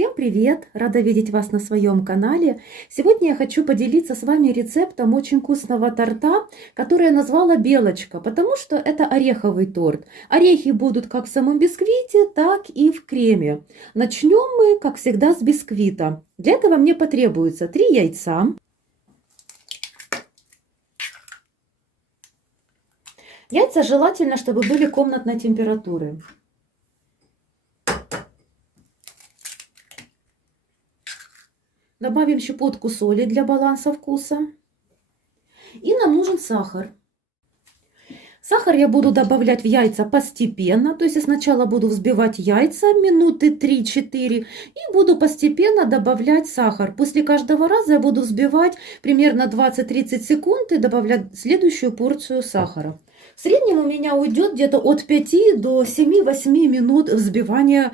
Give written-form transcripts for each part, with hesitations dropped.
Всем привет! Рада видеть вас на своем канале. Сегодня я хочу поделиться с вами рецептом очень вкусного торта, который я назвала «Белочка», потому что это ореховый торт. Орехи будут как в самом бисквите, так и в креме. Начнем мы, как всегда, с бисквита. Для этого мне потребуется 3 яйца. Яйца желательно, чтобы были комнатной температуры. Добавим щепотку соли для баланса вкуса. И нам нужен сахар. Сахар я буду добавлять в яйца постепенно. То есть я сначала буду взбивать яйца минуты 3-4 и буду постепенно добавлять сахар. После каждого раза я буду взбивать примерно 20-30 секунд и добавлять следующую порцию сахара. В среднем у меня уйдет где-то от 5 до 7-8 минут взбивания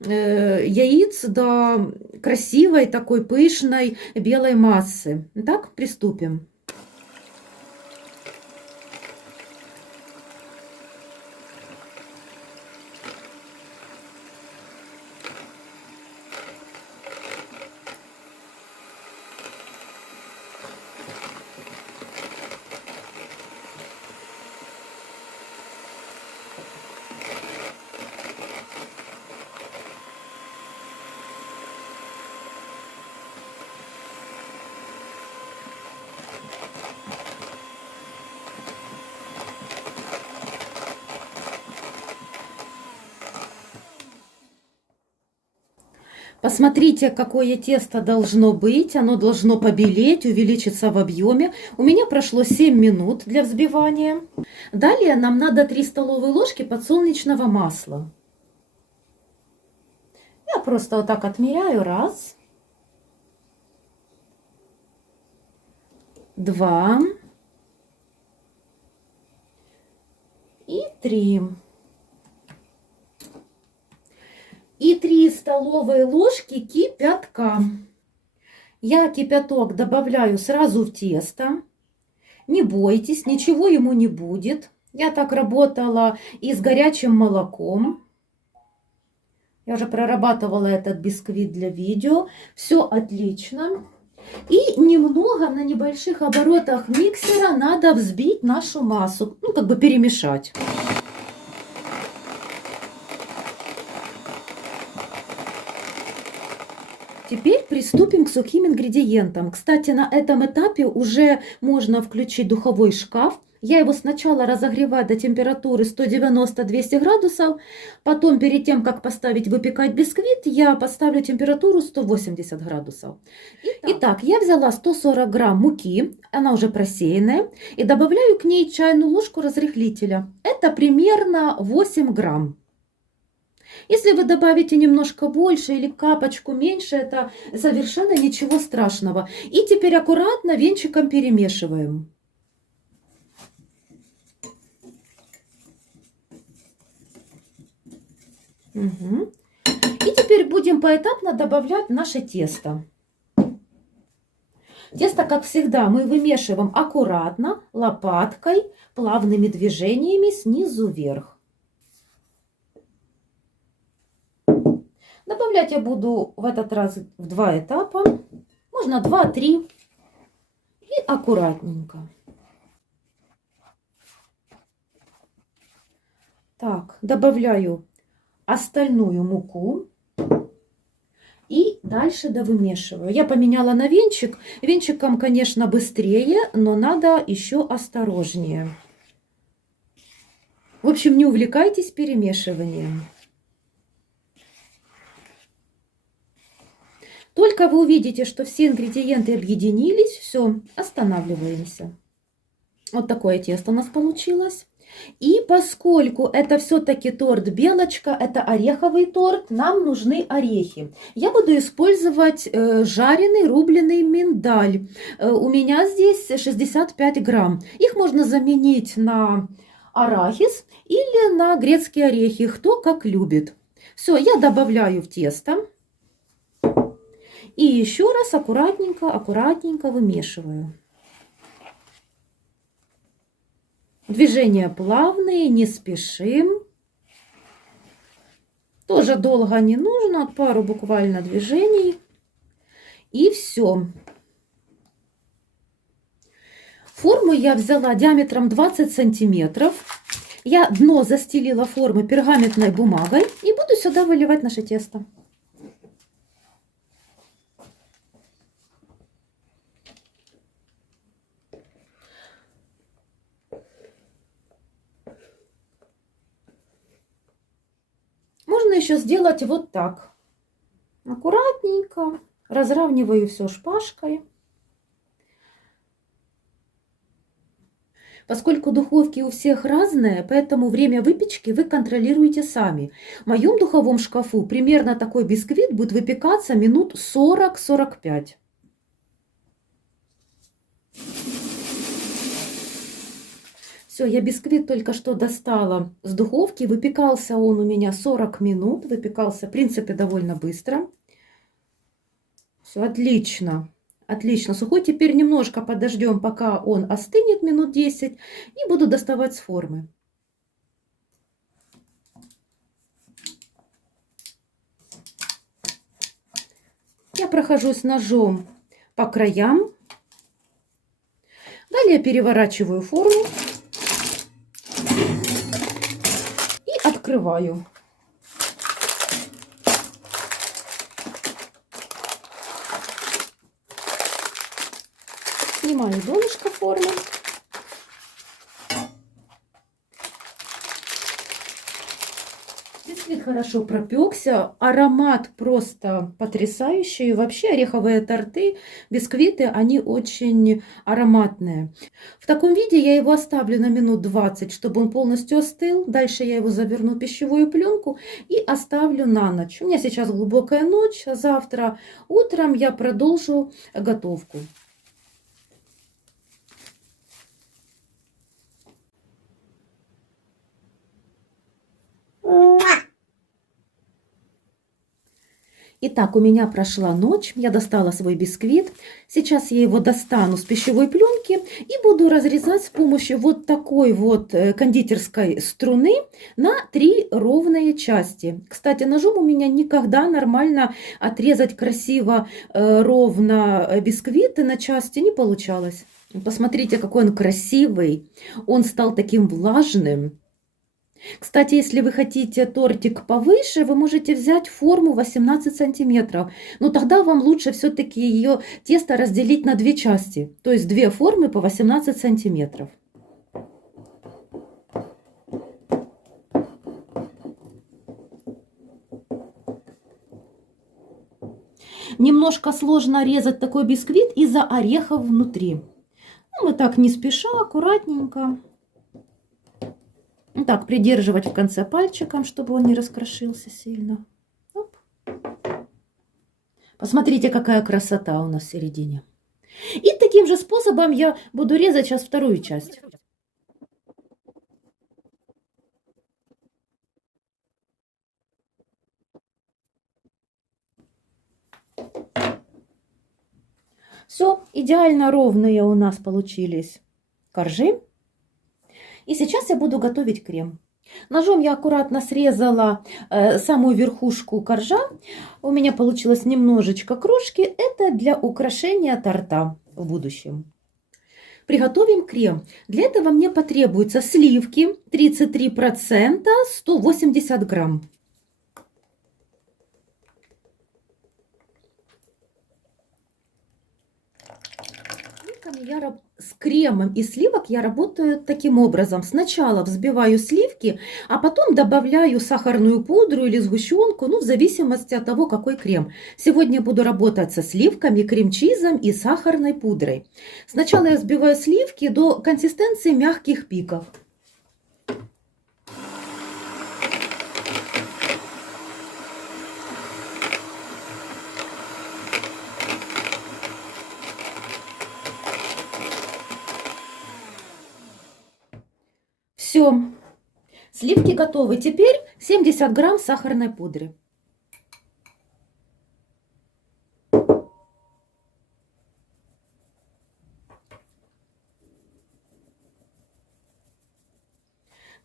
яиц до красивой такой пышной белой массы. Итак, приступим. Посмотрите, какое тесто должно быть. Оно должно побелеть, увеличиться в объеме. У меня прошло 7 минут для взбивания. Далее нам надо 3 столовые ложки подсолнечного масла. Я просто вот так отмеряю. 1, 2 и 3. И 3 столовые ложки кипятка. Я кипяток добавляю сразу в тесто. Не бойтесь, ничего ему не будет. Я так работала и с горячим молоком. Я уже прорабатывала этот бисквит для видео. Все отлично. И немного на небольших оборотах миксера надо взбить нашу массу. Ну, как бы перемешать. Теперь приступим к сухим ингредиентам. Кстати, на этом этапе уже можно включить духовой шкаф. Я его сначала разогреваю до температуры 190-200 градусов. Потом, перед тем, как поставить выпекать бисквит, я поставлю температуру 180 градусов. Итак, я взяла 140 грамм муки, она уже просеянная, и добавляю к ней чайную ложку разрыхлителя. Это примерно 8 грамм. Если вы добавите немножко больше или капочку меньше, это совершенно ничего страшного. И теперь аккуратно венчиком перемешиваем. Угу. И теперь будем поэтапно добавлять наше тесто. Тесто, как всегда, мы вымешиваем аккуратно, лопаткой, плавными движениями снизу вверх. Добавлять я буду в этот раз в 2 этапа, можно 2-3, и аккуратненько. Так, добавляю остальную муку и дальше довымешиваю. Я поменяла на венчик. Венчиком, конечно, быстрее, но надо еще осторожнее. В общем, не увлекайтесь перемешиванием. Только вы увидите, что все ингредиенты объединились, все, останавливаемся. Вот такое тесто у нас получилось. И поскольку это все-таки торт «Белочка», это ореховый торт, нам нужны орехи. Я буду использовать жареный рубленый миндаль. У меня здесь 65 грамм. Их можно заменить на арахис или на грецкие орехи, кто как любит. Все, я добавляю в тесто. И еще раз аккуратненько вымешиваю. Движения плавные, не спешим. Тоже долго не нужно, пару буквально движений. И все. Форму я взяла диаметром 20 сантиметров. Я дно застелила формы пергаментной бумагой и буду сюда выливать наше тесто. Можно еще сделать вот так. Аккуратненько разравниваю все шпажкой. Поскольку духовки у всех разные, поэтому время выпечки вы контролируете сами. В моем духовом шкафу примерно такой бисквит будет выпекаться минут 40-45. Все, я бисквит только что достала с духовки. Выпекался он у меня 40 минут. Выпекался, в принципе, довольно быстро. Все, отлично. Отлично. Сухой теперь немножко подождем, пока он остынет минут 10. И буду доставать с формы. Я прохожусь ножом по краям. Далее переворачиваю форму. И открываю. Снимаю донышко формы. Бисквит хорошо пропекся, аромат просто потрясающий. Вообще ореховые торты, бисквиты, они очень ароматные. В таком виде я его оставлю на минут 20, чтобы он полностью остыл. Дальше я его заверну в пищевую пленку и оставлю на ночь. У меня сейчас глубокая ночь, а завтра утром я продолжу готовку. Итак, у меня прошла ночь, я достала свой бисквит. Сейчас я его достану с пищевой пленки и буду разрезать с помощью вот такой вот кондитерской струны на 3 ровные части. Кстати, ножом у меня никогда нормально отрезать красиво, ровно бисквиты на части не получалось. Посмотрите, какой он красивый. Он стал таким влажным. Кстати, если вы хотите тортик повыше, вы можете взять форму 18 сантиметров. Но тогда вам лучше все-таки ее тесто разделить на 2 части. То есть 2 формы по 18 сантиметров. Немножко сложно резать такой бисквит из-за орехов внутри. Ну, мы так не спеша, аккуратненько. Так, придерживать в конце пальчиком, чтобы он не раскрошился сильно. Оп. Посмотрите, какая красота у нас в середине. И таким же способом я буду резать сейчас вторую часть. Все, идеально ровные у нас получились коржи. И сейчас я буду готовить крем. Ножом я аккуратно срезала самую верхушку коржа. У меня получилось немножечко крошки. Это для украшения торта в будущем. Приготовим крем. Для этого мне потребуются сливки 33%, 180 грамм. С кремом из сливок я работаю таким образом. Сначала взбиваю сливки, а потом добавляю сахарную пудру или сгущенку, ну, в зависимости от того, какой крем. Сегодня я буду работать со сливками, крем-чизом и сахарной пудрой. Сначала я взбиваю сливки до консистенции мягких пиков. Все, сливки готовы. Теперь 70 грамм сахарной пудры.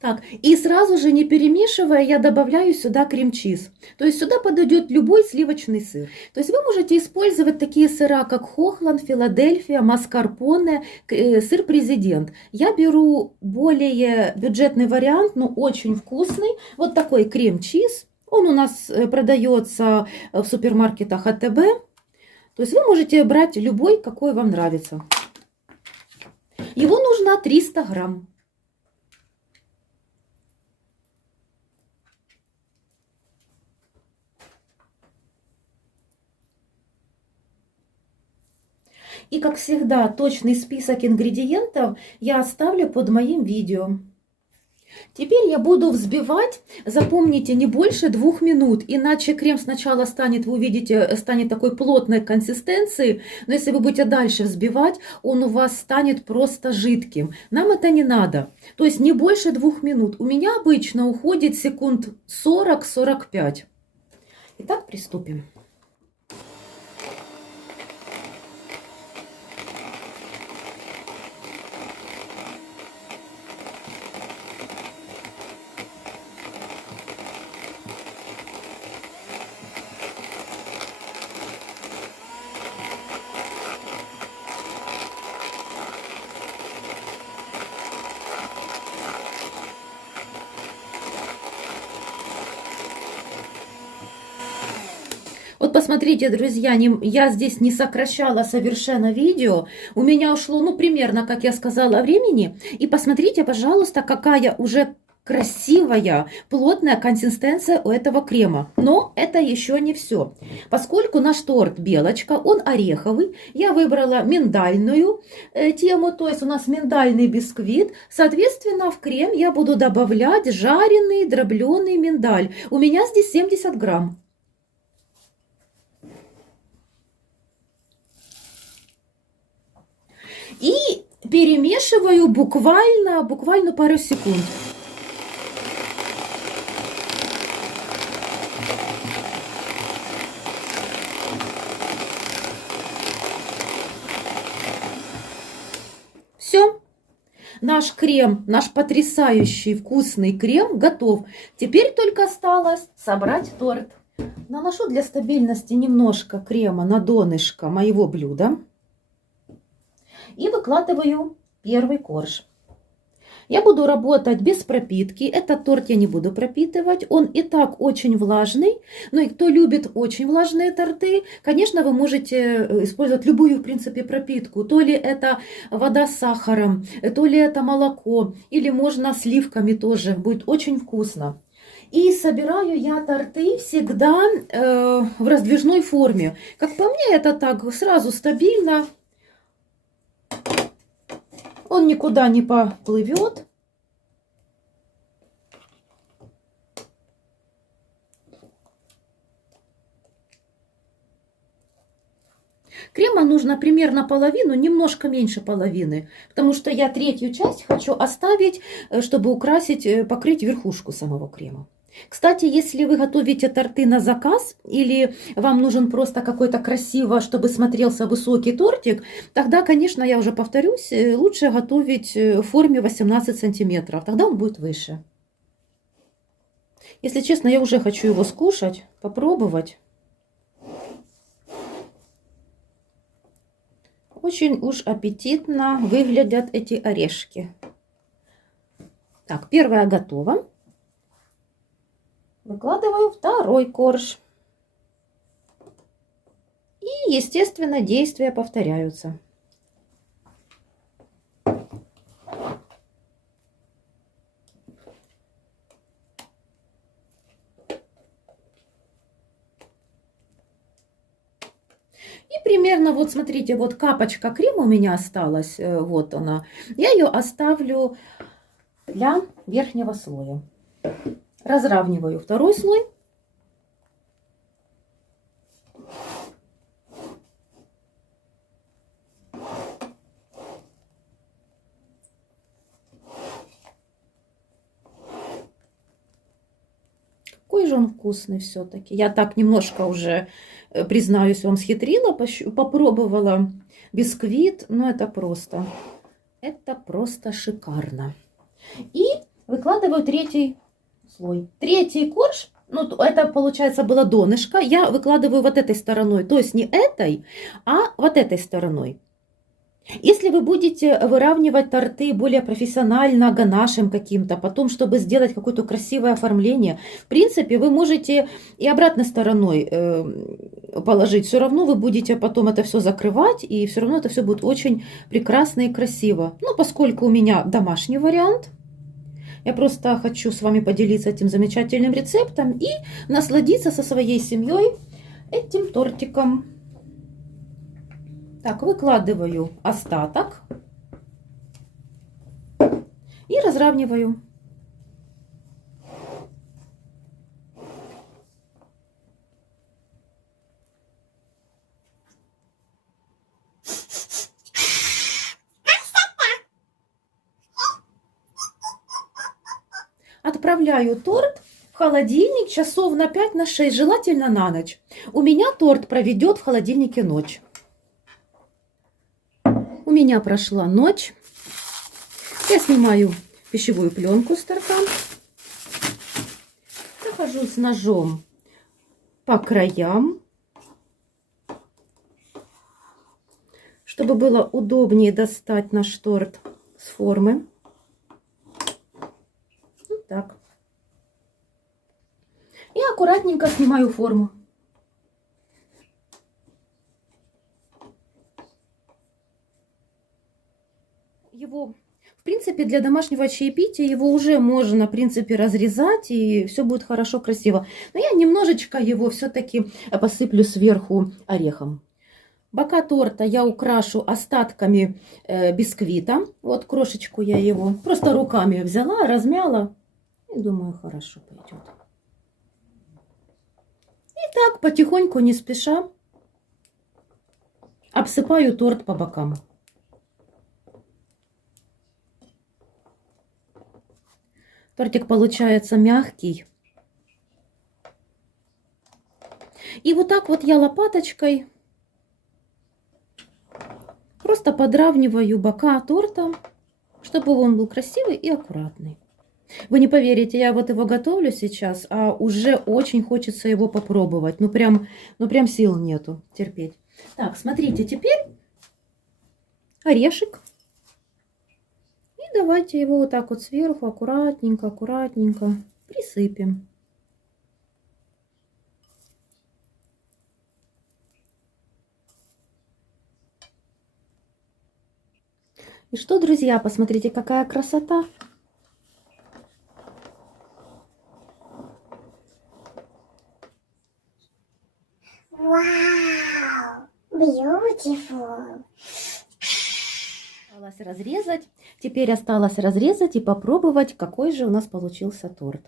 Так, и сразу же, не перемешивая, я добавляю сюда крем-чиз. То есть сюда подойдет любой сливочный сыр. То есть вы можете использовать такие сыра, как Хохланд, Филадельфия, маскарпоне, сыр Президент. Я беру более бюджетный вариант, но очень вкусный. Вот такой крем-чиз. Он у нас продается в супермаркетах АТБ. То есть вы можете брать любой, какой вам нравится. Его нужно 300 грамм. И, как всегда, точный список ингредиентов я оставлю под моим видео. Теперь я буду взбивать, запомните, не больше 2 минут, иначе крем сначала станет, вы увидите, станет такой плотной консистенции, но если вы будете дальше взбивать, он у вас станет просто жидким. Нам это не надо, то есть не больше 2 минут. У меня обычно уходит секунд 40-45. Итак, приступим. Вот посмотрите, друзья, я здесь не сокращала совершенно видео. У меня ушло, ну, примерно, как я сказала, времени. И посмотрите, пожалуйста, какая уже красивая, плотная консистенция у этого крема. Но это еще не все. Поскольку наш торт белочка, он ореховый, я выбрала миндальную тему, то есть у нас миндальный бисквит. Соответственно, в крем я буду добавлять жареный дробленый миндаль. У меня здесь 70 грамм. И перемешиваю буквально пару секунд. Все. Наш крем, наш потрясающий вкусный крем готов. Теперь только осталось собрать торт. Наношу для стабильности немножко крема на донышко моего блюда. И выкладываю первый корж. Я буду работать без пропитки. Этот торт я не буду пропитывать. Он и так очень влажный. Но и кто любит очень влажные торты, конечно, вы можете использовать любую, в принципе, пропитку. То ли это вода с сахаром, то ли это молоко. Или можно сливками тоже. Будет очень вкусно. И собираю я торты всегда в раздвижной форме. Как по мне, это так сразу стабильно. Он никуда не поплывет. Крема нужно примерно половину, немножко меньше половины, потому что я третью часть хочу оставить, чтобы украсить, покрыть верхушку самого крема. Кстати, если вы готовите торты на заказ или вам нужен просто какой-то красиво, чтобы смотрелся высокий тортик, тогда, конечно, я уже повторюсь, лучше готовить в форме 18 сантиметров, тогда он будет выше. Если честно, я уже хочу его скушать, попробовать. Очень уж аппетитно выглядят эти орешки. Так, первая готова. Выкладываю второй корж. И, естественно, действия повторяются. И примерно, вот смотрите, вот капочка крема у меня осталась, вот она. Я ее оставлю для верхнего слоя. Разравниваю второй слой. Какой же он вкусный все-таки. Я так немножко уже, признаюсь, вам схитрила, попробовала бисквит, но это просто шикарно. И выкладываю третий слой. Третий корж, ну, это, получается, было донышко, я выкладываю вот этой стороной, то есть не этой, а вот этой стороной. Если вы будете выравнивать торты более профессионально, ганашем каким-то, потом, чтобы сделать какое-то красивое оформление, в принципе, вы можете и обратной стороной положить. Все равно вы будете потом это все закрывать, и все равно это все будет очень прекрасно и красиво. Ну, поскольку у меня домашний вариант, я просто хочу с вами поделиться этим замечательным рецептом и насладиться со своей семьей этим тортиком. Так, выкладываю остаток и разравниваю. Отправляю торт в холодильник часов на 5-6, желательно на ночь. У меня торт проведет в холодильнике ночь. У меня прошла ночь. Я снимаю пищевую пленку с торта. Прохожу с ножом по краям, чтобы было удобнее достать наш торт с формы. Вот так. И аккуратненько снимаю форму. Его, в принципе, для домашнего чаепития его уже можно, в принципе, разрезать, и все будет хорошо, красиво. Но я немножечко его все-таки посыплю сверху орехом. Бока торта я украшу остатками бисквита. Вот крошечку я его просто руками взяла, размяла. И думаю, хорошо пойдет. И так, потихоньку, не спеша, обсыпаю торт по бокам. Тортик получается мягкий. И вот так вот я лопаточкой просто подравниваю бока торта, чтобы он был красивый и аккуратный. Вы не поверите, я вот его готовлю сейчас, а уже очень хочется его попробовать. Ну прям сил нету терпеть. Так, смотрите, теперь орешек. И давайте его вот так вот сверху аккуратненько присыпем. И что, друзья, посмотрите, какая красота! Wow, beautiful. Осталось разрезать. Теперь осталось разрезать и попробовать, какой же у нас получился торт.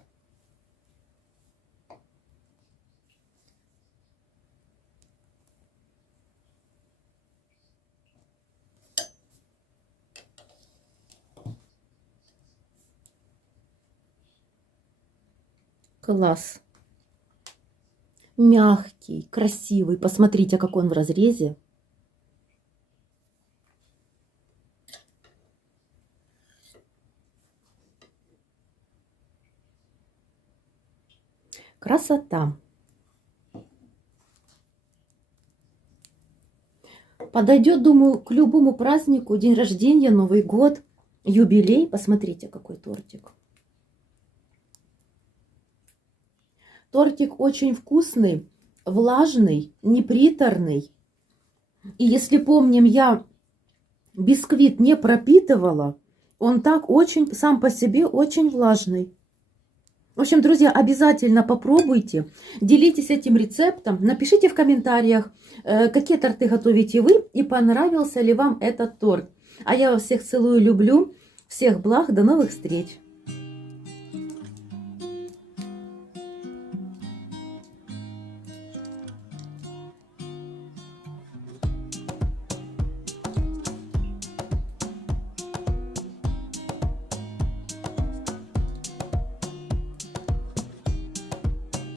Класс. Мягкий, красивый. Посмотрите, какой он в разрезе. Красота. Подойдет, думаю, к любому празднику, день рождения, Новый год, юбилей. Посмотрите, какой тортик. Тортик очень вкусный, влажный, неприторный. И если помним, я бисквит не пропитывала, он так очень, сам по себе очень влажный. В общем, друзья, обязательно попробуйте, делитесь этим рецептом, напишите в комментариях, какие торты готовите вы и понравился ли вам этот торт. А я вас всех целую, люблю, всех благ, до новых встреч!